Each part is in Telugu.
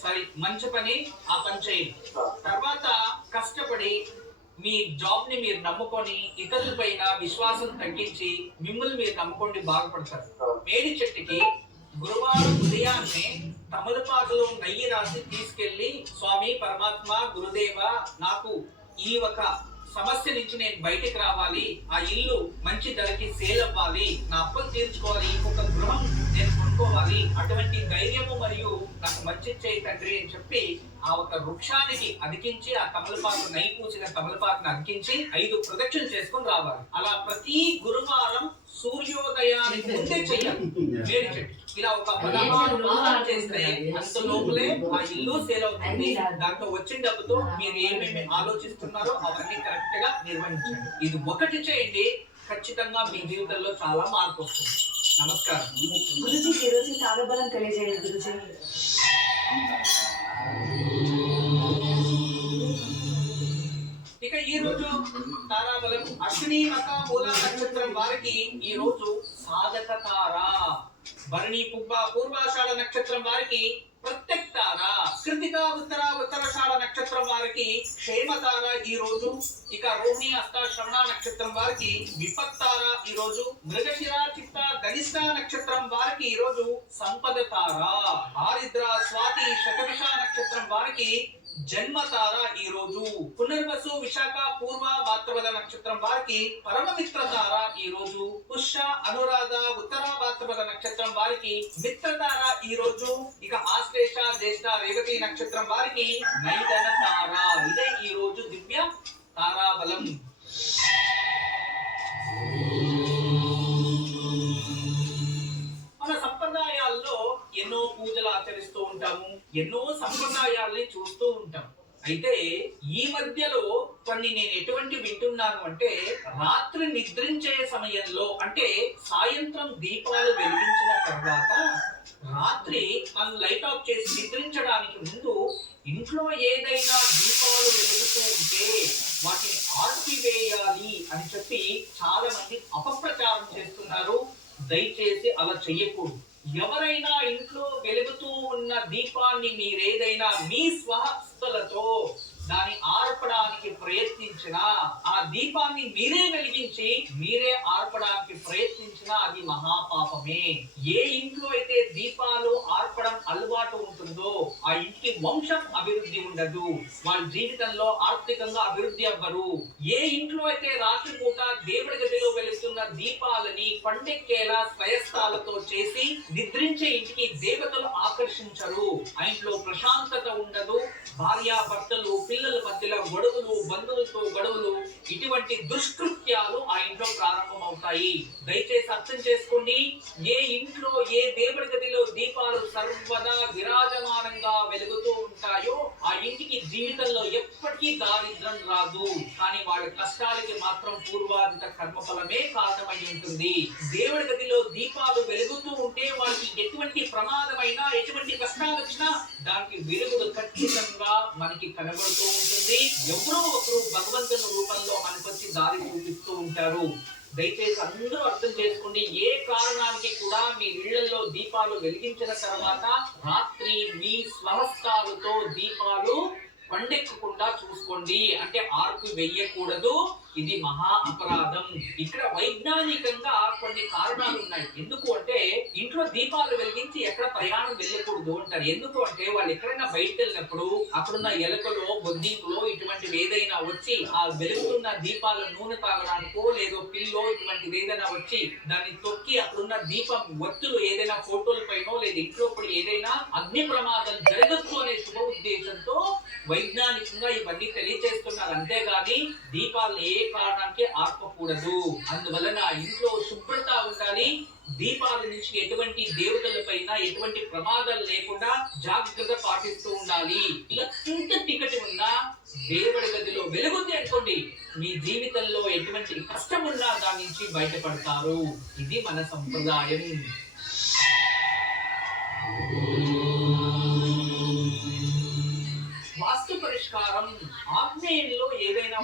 సరే, మంచి పని, ఆ పని చేయండి. తర్వాత కష్టపడి మీ జాబ్ ని మీరు నమ్ముకొని ఇతరుల పైన విశ్వాసం తగ్గించి మిమ్మల్ని మీరు నమ్ముకోండి, బాగుపడతారు. మేడి చెట్టుకి గురువారం ఉదయాన్నే తమలపాకులో నెయ్యి రాసి తీసుకెళ్లి, స్వామి పరమాత్మ గురుదేవ, నాకు ఈ ఒక సమస్య నుంచి నేను బయటికి రావాలి, ఆ ఇల్లు మంచి ధరకి సేల్ అవ్వాలి, నా అప్పులు తీర్చుకోవాలి, ఇంకొక గృహం నేను కొనుక్కోవాలి, అటువంటి ధైర్యము మరియు నాకు మంచి చేయి తండ్రి అని చెప్పి ఆ ఒక వృక్షానికి అతికించి, ఆ తమలపాకు నెయ్యి పూసిన తమలపాకును అతికించి 5 ప్రదక్షిణలు చేసుకొని రావాలి. అలా ప్రతి గురువారం సూర్యోదయానికి ముందే చెయ్యాలి. ఇలా ఒక 16 మాసాలు చేస్తే అంత లోపలే ఆ ఇల్లు సేల్ అవుతుంది. దాంట్లో వచ్చిన డబ్బుతో మీరు ఏమేమి ఆలోచిస్తున్నారో అవన్నీ కరెక్ట్ గా నిర్వహించండి. ఇది ఒకటి చేయండి, ఖచ్చితంగా మీ జీవితంలో చాలా మార్పు వస్తుంది. నమస్కారం. గురుజీ, ఈ రోజు తారాబలం తెలియజేయండి గురుజీ. ఇక ఈ రోజు తారాబలం అశ్విని మక మూల నక్షత్రం వారికి ఈ రోజు సాధక తార, భరణి పుబ్బ పూర్వాషాఢ నక్షత్రం వారికి ప్రత్యక్ తార, కృతిక ఉత్తరాషాఢ నక్షత్రం వారికి క్షేమ తార ఈ రోజు. ఇక రోహిణి హస్త శ్రవణ నక్షత్రం వారికి విపత్తార ఈ రోజు. మృగశిర చిత్త ధనిష్ట నక్షత్రం వారికి ఈ రోజు సంపద తార. ఆరిద్ర స్వాతి శతభిష నక్షత్రం వారికి జన్మతార ఈ రోజు. పునర్వసు విశాఖ పూర్వ భాద్రపద నక్షత్రం వారికి పరమమిత్ర తార ఈ రోజు. పుష్య అనురాధ ఉత్తర భాద్రపద నక్షత్రం వారికి మిత్రతార ఈ రోజు. ఇక ఆశ్లేష జ్యేష్ఠ రేవతి నక్షత్రం వారికి నైదన తార. ఇదే ఈ రోజు దివ్య తారాబలం. మన సంప్రదాయాల్లో ఎన్నో పూజలు ఆచరిస్తూ ఉంటాము, ఎన్నో సంప్రదాయాల్ని చూస్తూ ఉంటాం. అయితే ఈ మధ్యలో కొన్ని నేను ఎటువంటి వింటున్నాను అంటే, రాత్రి నిద్రించే సమయంలో, అంటే సాయంత్రం దీపాలు వెలిగించిన తర్వాత రాత్రి మనం లైట్ ఆఫ్ చేసి నిద్రించడానికి ముందు ఇంట్లో ఏదైనా దీపాలు వెలుగుతూ ఉంటే వాటిని ఆర్పివేయాలి అని చెప్పి చాలా మంది అపప్రచారం చేస్తున్నారు. దయచేసి అలా చెయ్యకూడదు. ఎవరైనా ఇంట్లో వెలుగుతూ ఉన్న దీపాన్ని మీరేదైనా మీ స్వహస్తలతో దాన్ని ఆర్పడానికి ప్రయత్నించినా, ఆ దీపాన్ని మీరే వెలిగించి మీరే ఆర్పడానికి ప్రయత్నించినా అది మహాపాపమే. ఏ ఇంట్లో అయితే దీపాలు ఆర్పడం అలవాటు ఉంటుందో ఆ ఇంటికి వంశం అభివృద్ధి ఉండదు, వాళ్ళ జీవితంలో ఆర్థికంగా అభివృద్ధి అవ్వరు. ఏ ఇంట్లో అయితే రాత్రిపూట దేవుడి గదిలో వెలుగుతున్న దీపాలని పండెక్కేలా స్వయస్థాలతో చేసి నిద్రించే ఇంటికి దేవతలు ఆకర్షించరు, ఆ ఇంట్లో ప్రశాంతత ఉండదు. భార్యాభర్తలు పిల్లల మధ్యలో గొడవలు, బంధువులతో గొడవలు, ఇటువంటి దుష్కృత్యాలు ఆ ఇంట్లో ప్రారంభమవుతాయి. దయచేసి అర్థం చేసుకోండి. ఏ ఇంట్లో ఏ దేవుడి గదిలో దీపాలు సర్వదా విరాజమానంగా వెలుగుతూ ఉంటాయో ఆ ఇంటికి జీవితంలో ఎప్పటికీ దారిద్రం రాదు, కానీ వాళ్ళ కష్టాలకి మాత్రం పూర్వాధిక కర్మఫలమే కారణమై ఉంటుంది. దేవుడి గదిలో దీపాలు వెలుగుతూ ఉంటే వాళ్ళకి ఎటువంటి ప్రమాదమైనా, ఎటువంటి కష్టాలు వచ్చినా దానికి వెలుగుడు ఖచ్చితంగా మనకి కనబడుతూ ఉంటుంది. ఎవరో ఒకరు భగవంతుని రూపంలో మనకొచ్చి దారి చూపిస్తూ ఉంటారు. దయచేసి అందరూ అర్థం చేసుకోండి. ఏ కారణానికి కూడా మీ ఇళ్లలో దీపాలు వెలిగించిన తర్వాత రాత్రి మీ స్వహస్తాలతో దీపాలు పండెక్కకుండా చూసుకోండి, అంటే ఆర్పు వెయ్యకూడదు. ఇది మహా అపరాధం. ఇక్కడ వైజ్ఞానికంగా కొన్ని కారణాలు ఉన్నాయి. ఎందుకు అంటే ఇంట్లో దీపాలు వెలిగించి ఎక్కడ ప్రయాణం వెళ్ళకూడదు అంటారు. ఎందుకు అంటే వాళ్ళు ఎక్కడైనా బయటకు వెళ్ళినప్పుడు అక్కడున్న ఎలుకలో, బొద్దింకులో ఇటువంటివి ఏదైనా వచ్చి ఆ వెలుగుతున్న దీపాల నూనె తాగడానికో లేదో పిల్లో ఇటువంటిది ఏదైనా వచ్చి దాన్ని తొక్కి అక్కడున్న దీపం ఒత్తులు ఏదైనా ఫోటోల పైనో లేదా ఇంట్లో ఏదైనా అగ్ని ప్రమాదం జరగచ్చు అనే శుభ ఉద్దేశంతో వైజ్ఞానికంగా ఇవన్నీ తెలియజేస్తున్నారు. అంతేగాని దీపాలు ఏ కారణానికి ఆర్పకూడదు. అందువలన ఇంట్లో శుభ్రత ఉండాలి. దీపాల నుంచి ఎటువంటి దేవతల పైన ఎటువంటి ప్రమాదాలు లేకుండా జాగ్రత్తగా పాటిస్తూ ఉండాలి. ఎంత టికెట్ ఉన్నా దేవుడి గదిలో వెలుగుంది అనుకోండి, మీ జీవితంలో ఎటువంటి కష్టం ఉన్నా దాని నుంచి బయటపడతారు. ఇది మన సంప్రదాయం. వాస్తు పరిష్కారం. ఆగ్నేయంలో ఏదైనా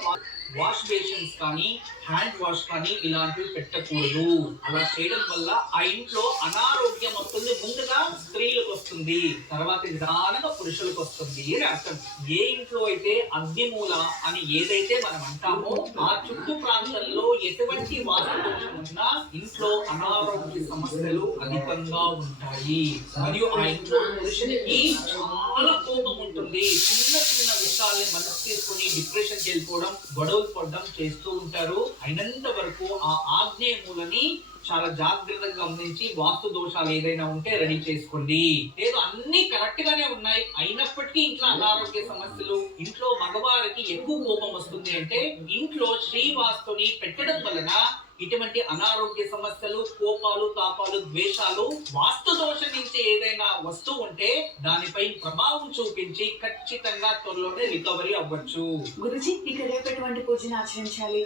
వాష్ బేసిన్స్ కానీ హ్యాండ్ వాష్ కానీ ఇలాంటివి పెట్టకూడదు. అలా చేయడం వల్ల ఆ ఇంట్లో అనారోగ్యం వస్తుంది. ముందుగా స్త్రీలకు వస్తుంది, తర్వాత నిదానంగా పురుషులకు వస్తుంది అని అర్థం. ఏ ఇంట్లో అయితే అగ్నిమూల అని ఏదైతే మనం అంటామో ఆ చుట్టూ ప్రాంతంలో ఎటువంటి వాస్తు దోషం ఉన్నా ఇంట్లో అనారోగ్య సమస్యలు అధికంగా ఉంటాయి. మరియు ఆ ఇంట్లో పురుషునికి చాలా కోపం ఉంటుంది. చిన్న చిన్న విషయాల్ని మనసు తీసుకొని డిప్రెషన్కి వెళ్ళిపోవడం, గొడవలు పడడం చేస్తూ ఉంటారు. అయినంత వరకు ఆ ఆగ్నేయ మూలని చాలా జాగ్రత్తగా గమనించి వాస్తు దోషాలు ఏదైనా ఉంటే రెడీ చేసుకోండి. లేదు అన్ని కరెక్ట్ గానే ఉన్నాయి, అయినప్పటికీ ఇంట్లో అనారోగ్య సమస్యలు, ఇంట్లో మగవారికి ఎక్కువ కోపం వస్తుంది అంటే ఇంట్లో శ్రీవాస్తుని పెట్టడం వలన ఇటువంటి అనారోగ్య సమస్యలు, కోపాలు, తాపాలు, ద్వేషాలు వాస్తు దోషం నుంచి ఏదైనా వస్తూ ఉంటే దానిపై ప్రభావం చూపించి ఖచ్చితంగా త్వరలోనే రికవరీ అవ్వచ్చు. గురుజీ ఇక రేపు ఎటువంటి పూజను ఆచరించాలి?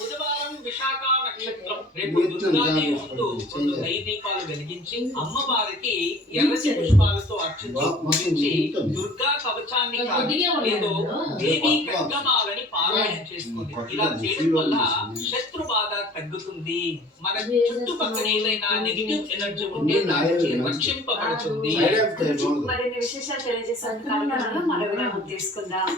బుధవారం విశాఖ నక్షత్రం. రేపు దుర్గాదేవి ముందు 2 నెయ్యి దీపాలు వెలిగించి అమ్మవారికి ఎర్రటి పుష్పాలతో అర్చించి దుర్గా కవచాన్ని కానీ ఏదో దేవి ఖడ్గమాలని పారాయణ చేసుకోండి. ఇలా చేయడం వల్ల శత్రు బాధ తగ్గుతుంది. మన చుట్టుపక్కల ఏదైనా నెగిటివ్ ఎనర్జీ ఉంటే దానికి రక్షింపబడుతుంది. మరిన్ని విశేషాలు తెలియజేసేందుకు కార్యక్రమంలో మరో విరామం తీసుకుందాం.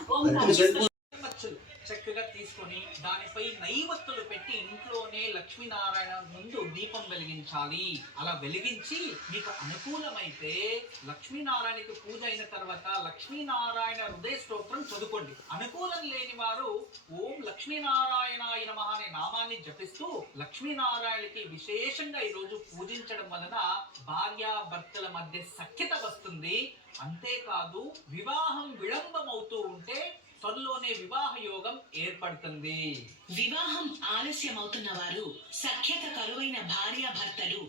చక్కగా తీసుకొని దానిపై నైవత్తులు పెట్టి ఇంట్లోనే లక్ష్మీనారాయణ ముందు దీపం వెలిగించాలి. అలా వెలిగించి మీకు అనుకూలమైతే లక్ష్మీనారాయణకి పూజ అయిన తర్వాత లక్ష్మీనారాయణ హృదయ స్తోత్రం చదువుకోండి. అనుకూలం లేని వారు ఓం లక్ష్మీనారాయణాయ నమః అనే నామాన్ని జపిస్తూ లక్ష్మీనారాయణకి విశేషంగా ఈ రోజు పూజించడం వలన భార్యాభర్తల మధ్య సఖ్యత వస్తుంది. అంతేకాదు వివాహం విళంబం అవుతూ ఉంటే త్వరలోనే వివాహ యోగం ఏర్పడుతుంది. వివాహం ఆలస్యం అవుతున్న వారు, సఖ్యత కరువైన భార్యాభర్తలు